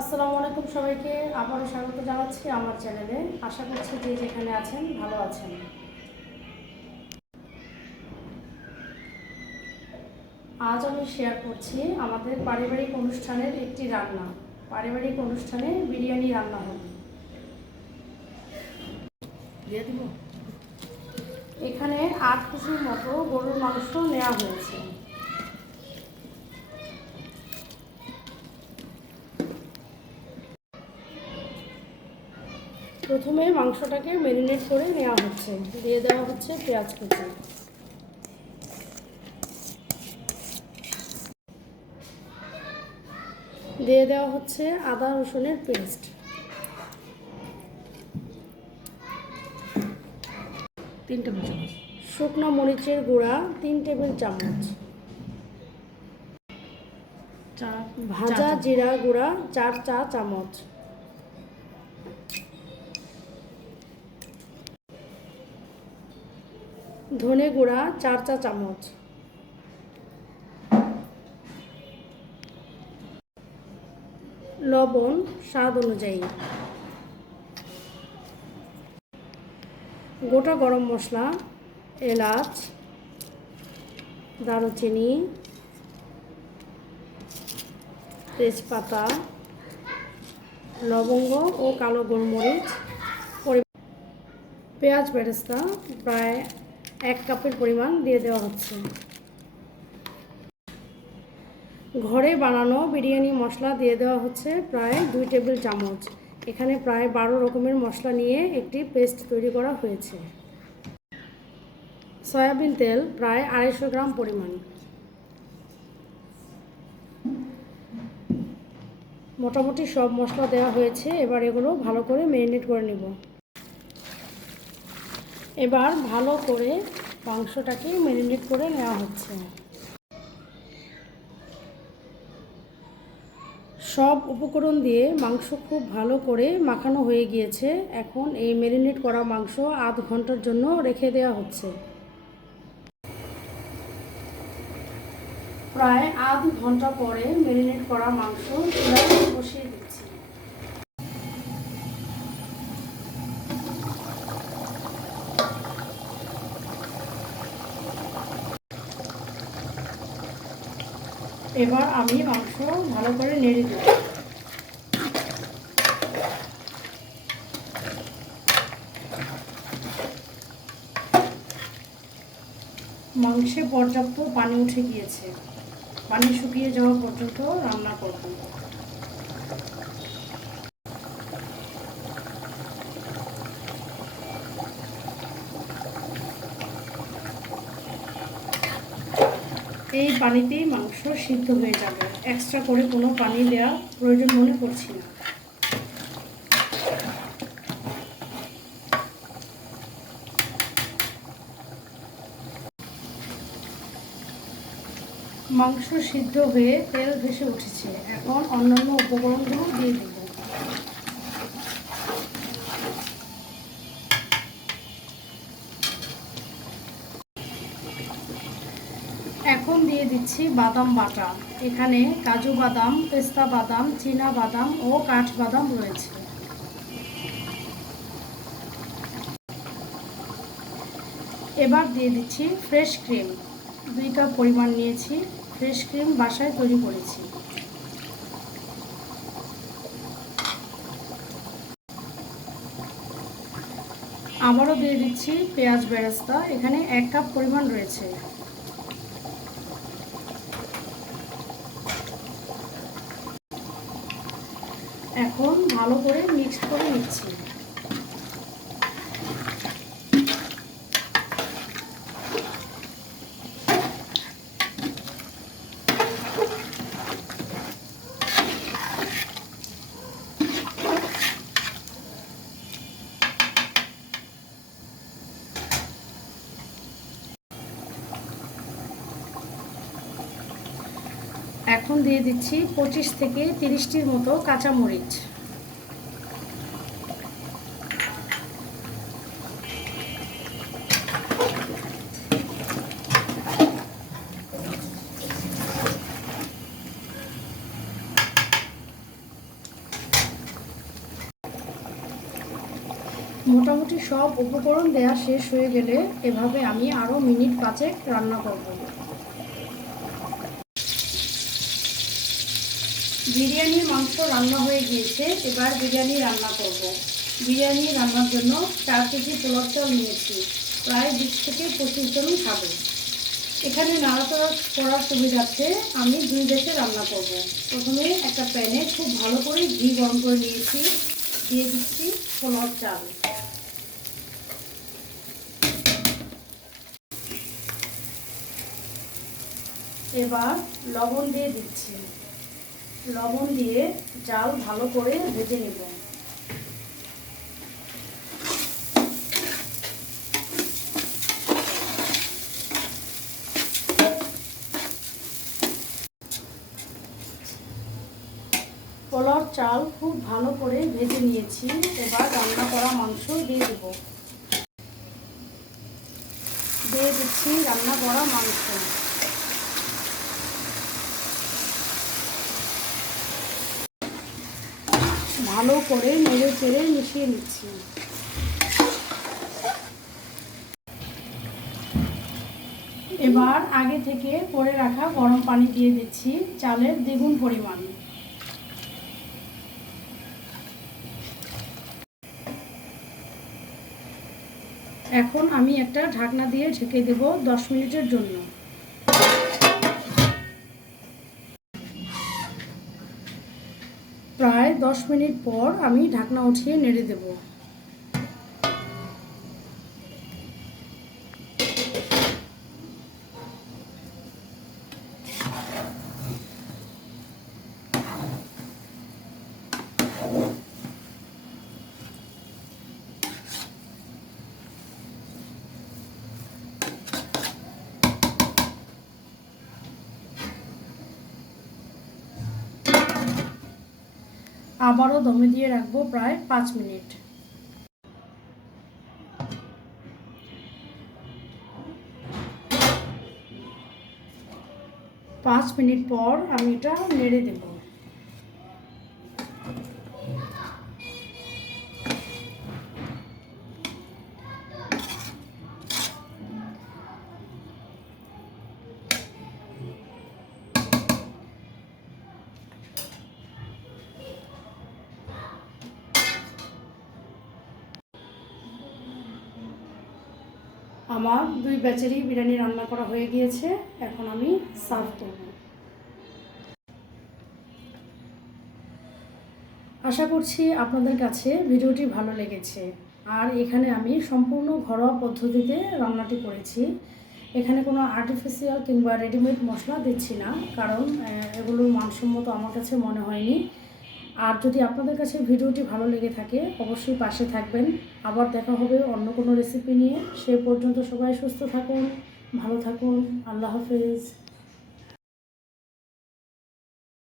আসসালামু আলাইকুম সবাইকে আবারও স্বাগত জানাচ্ছি আমার চ্যানেলে। আশা করছি যে যেখানে আছেন ভালো আছেন। আজ আমি শেয়ার করছি আমাদের পারিবারিক অনুষ্ঠানের একটি রান্না। পারিবারিক অনুষ্ঠানে বিরিয়ানি রান্না হবে। এখানে 8 কেজির মতো গরুর মাংস নেওয়া হয়েছে। প্রথমে মাংসটাকে ম্যারিনেট করে নেওয়া হচ্ছে। দিয়ে দেওয়া হচ্ছে পেঁয়াজ কুচি, দিয়ে দেওয়া হচ্ছে আদা রসুনের পেস্ট, শুকনো মরিচের গুঁড়া 3 টেবিল চামচ, ভাজা জিরা গুঁড়া 4 চা চামচ, ধনে গুঁড়া 4 চা চামচ, লবণ স্বাদ অনুযায়ী, গোটা গরম মশলা, এলাচ, দারুচিনি, তেজপাতা, লবঙ্গ ও কালো গোলমরিচ, পেঁয়াজ বেরেস্তা প্রায় 1 কাপের পরিমাণ দিয়ে দেওয়া হচ্ছে। ঘরে বানানো বিরিয়ানি মশলা দিয়ে দেওয়া হচ্ছে প্রায় 2 টেবিল চামচ। এখানে প্রায় 12 রকমের মশলা নিয়ে একটি পেস্ট তৈরি করা হয়েছে। সয়াবিন তেল প্রায় 250 গ্রাম পরিমাণ। মোটামুটি সব মশলা দেওয়া হয়েছে। এবার এগুলো ভালো করে ম্যারিনেট করে নেব। এবার ভালো করে মাংসটাকে ম্যারিনেট করে নেওয়া হচ্ছে। সব উপকরণ দিয়ে মাংস খুব ভালো করে মাখানো হয়ে গিয়েছে। এখন এই ম্যারিনেট করা মাংস আধ ঘন্টার জন্য রেখে দেওয়া হচ্ছে। প্রায় আধ ঘন্টা পরে ম্যারিনেট করা মাংস চুলায় বসিয়ে দিচ্ছি। এবার আমি মাংস ভালো করে নেড়ে দেব। মাংসে পর্যাপ্ত পানি উঠে গিয়েছে। পানি শুকিয়ে যাওয়া পর্যন্ত রান্না করব। এই পানিতেই মাংস সিদ্ধ হয়ে যাবে। এক্সট্রা করে কোনো পানি দেওয়া প্রয়োজন মনে করছি না। মাংস সিদ্ধ হয়ে তেল ভেসে উঠেছে। এখন অন্যান্য উপকরণগুলো দিয়ে দেব। এখন দিয়ে দিচ্ছি বাদাম বাটা। এখানে কাজু বাদাম, পেস্তা বাদাম, চীনা বাদাম ও কাঠ বাদাম রয়েছে। এবার দিয়ে দিচ্ছি ফ্রেশ ক্রিম। 2 কাপ পরিমাণ নিয়েছি। ফ্রেশ ক্রিম বাসায় তৈরি করেছি। আবারও দিয়ে দিচ্ছি পেঁয়াজ বেরেস্তা। এখানে 1 কাপ পরিমাণ রয়েছে। এখন ভালো করে মিক্স করে নিচ্ছি। এখন দিয়ে দিচ্ছি 25 থেকে 30টির মতো কাঁচামরিচ। মোটামুটি সব উপকরণ দেওয়া শেষ হয়ে গেলে এভাবে আমি আরও মিনিট 5 রান্না করব। বিরিয়ানির মাংস রান্না হয়ে গিয়েছে, এবার বিরিয়ানি রান্না করব। বিরিয়ানি রান্নার জন্য 4 কেজি পোলাও চাল নিয়েছি, প্রায় 20 থেকে 25 জন খাবে। এখানে নাড়াচাড়া করার সুবিধার্থে আমি 2 ব্যাচে রান্না করব। প্রথমে একটা প্যানে খুব ভালো করে ঘি গরম করে নিয়েছি, দিয়ে দিচ্ছি পোলাও চাল। এবার লবণ দিয়ে দিচ্ছি, লবণ দিয়ে চাল ভালো করে ভেজে নেব। পোলাও চাল খুব ভালো করে ভেজে নিয়েছি, এবার রান্না করা মাংস দিয়ে দেব। দিয়ে দিচ্ছি রান্না করা মাংস। ভালো করে নেড়ে চেড়ে মিশিয়ে নিচ্ছি। এবার আগে থেকে করে রাখা গরম পানি দিয়ে দিচ্ছি চালের দ্বিগুণ পরিমাণ। এখন আমি একটা ঢাকনা দিয়ে ঢেকে দেব 10 মিনিটের জন্য। প্রায় 10 মিনিট পর আমি ঢাকনা উঠিয়ে নেড়ে দেব। আবারও দমে দিয়ে রাখবো প্রায় 5 মিনিট। 5 মিনিট পর আমি এটা নেড়ে দেব। আমার 2 ব্যাচেরই বিরিয়ানি রান্না করা হয়ে গিয়েছে, এখন আমি সার্ভ করব। আশা করছি আপনাদের কাছে ভিডিওটি ভালো লেগেছে। আর এখানে আমি সম্পূর্ণ ঘরোয়া পদ্ধতিতে রান্নাটি করেছি। এখানে কোনো আর্টিফিশিয়াল কিংবা রেডিমেড মশলা দিচ্ছি না, কারণ এগুলোর মানসম্মত আমার কাছে মনে হয়নি। আর যদি আপনাদের কাছে ভিডিওটি ভালো লেগে থাকে অবশ্যই পাশে থাকবেন। আবার দেখা হবে অন্য কোনো রেসিপি নিয়ে। সে পর্যন্ত সবাই সুস্থ থাকুন, ভালো থাকুন। আল্লাহ হাফেজ।